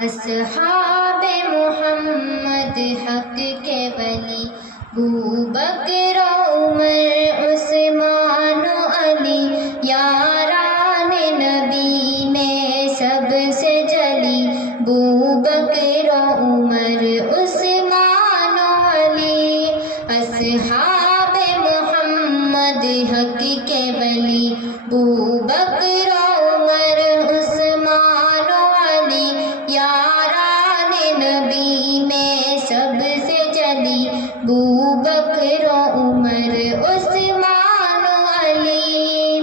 اصحاب محمد حق کے ولی بوبکر عمر عثمان و علی یاران نبی میں سب سے جلی بوبکر عمر عثمان و علی اصحاب محمد حق کے ولی بوبکر عمر عثمان و علی یاران نبی میں سب سے جلی بوبکر عمر عثمان و علی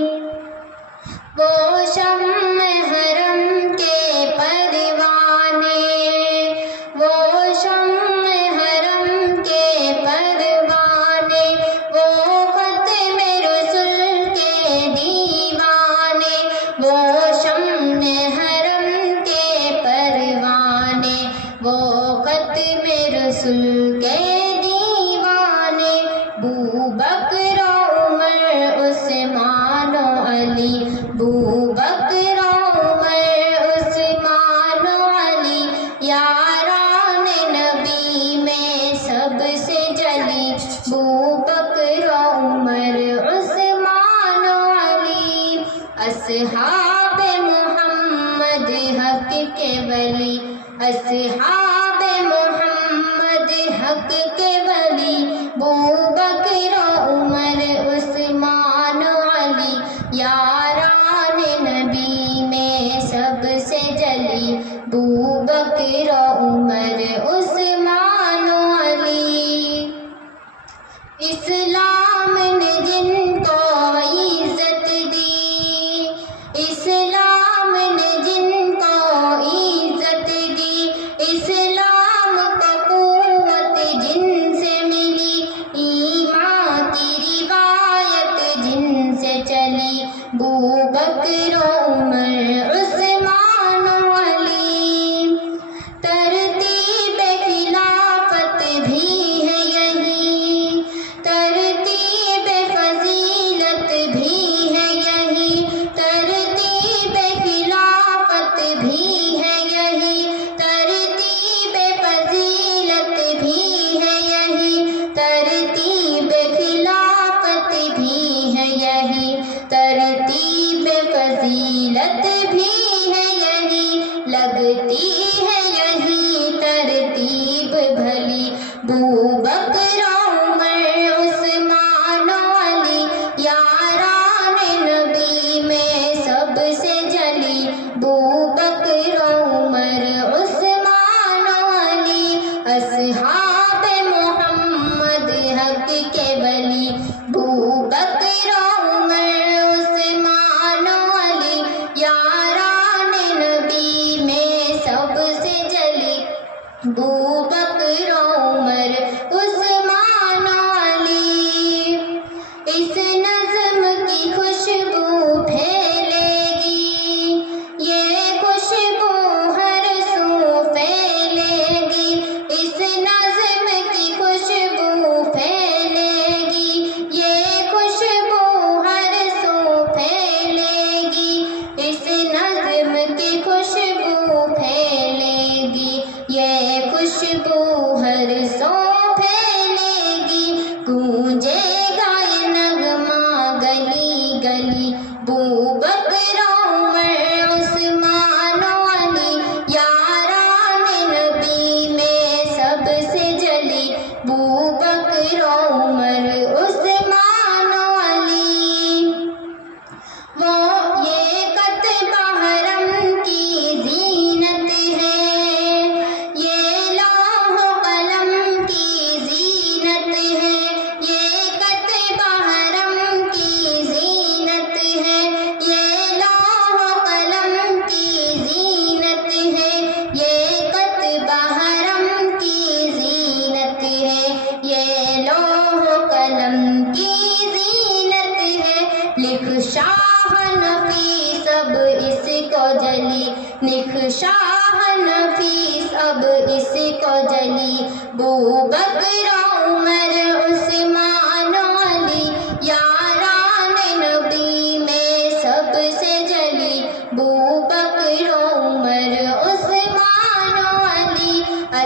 وہ شمع حرم کے پروانے وہ شمع حرم کے پروانے وہ ختم رسول کے دیوانے وہ شمع حرم کے پروانے وہ ختم رسول کے دیوانے بوبکر عمر عثمان و علی بوبکر عمر عثمان و علی یاران نبی میں سب سے جلی بوبکر عمر عثمان و علی اصحاب محمد حق کے ولی اصحاب محمد حق کے ولی بوبکر عمر عثمان و علی یاران نبی میں سب سے جلی بوبکر عمر عثمان و علی اسلام نے جن کو عزت دی اسلام نے جن کو عزت دی اسلام کو قوت جن سے ملی ایمان کی روایت جن سے چلی بوبکر عمر عثمان و علی ترتیب خلافت بھی ہے یہی ترتیب فضیلت بھی ہے یہی ترتیب خلافت بھی ہے یہی ترتیب فضیلت بھی ہے یہی ترتیب خلافت بھی ہے یہی ترتیب فضیلت بھی ہے یہی لگتی ہے یہی ترتیب بھلی بوبکر عمر عثمان و علی یاران نبی میں سب سے جلی بوبکر عمر عثمان و علی اصحاب محمد حق کے ولی بوبکر عمر عثمان و علی یاران نبی میں سب سے جلی بوبکر عمر عثمان و علی اس نظم کی خوشبو پھیلے گی یہ خوشبو ہر سو پھیلے گی اس نظم کی خوشبو پھیلے گی یہ خوشبو ہر سو پھیلے گی اس نظم کی خوشبو پھیلے گی یہ خوشبو ہر سو پھیلے گی گونجے گا یہ نغمہ گلی گلی بوبکر عمر عثمان و علی یاران نبی میں سب سے جلی بوبکر عمر عثمان و علی وہ یہ کتبہ حرم کی زینت ہے یہ لوح و قلم کی زینت ہے یہ کتبہ حرم کی زینت ہے یہ لوح و قلم کی زینت ہے یہ کتبہ حرم کی زینت ہے یہ لوح و قلم کی زینت ہے لکھ شاہ نفیس اب اس کو جلی لکھ شاہ نفیس اب اس کو جلی بوبکر عمر عثمان و علی یاران نبی میں سب سے جلی بوبکر عمر عثمان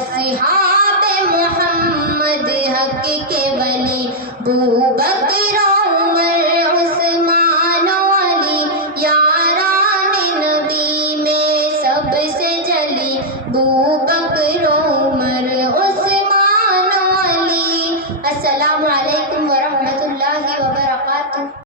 اصحاب محمد حق کے ولی بوبکر عمر عثمان و علی یاران نبی میں سب سے جلی بوبکر عمر عثمان و علی. السلام علیکم.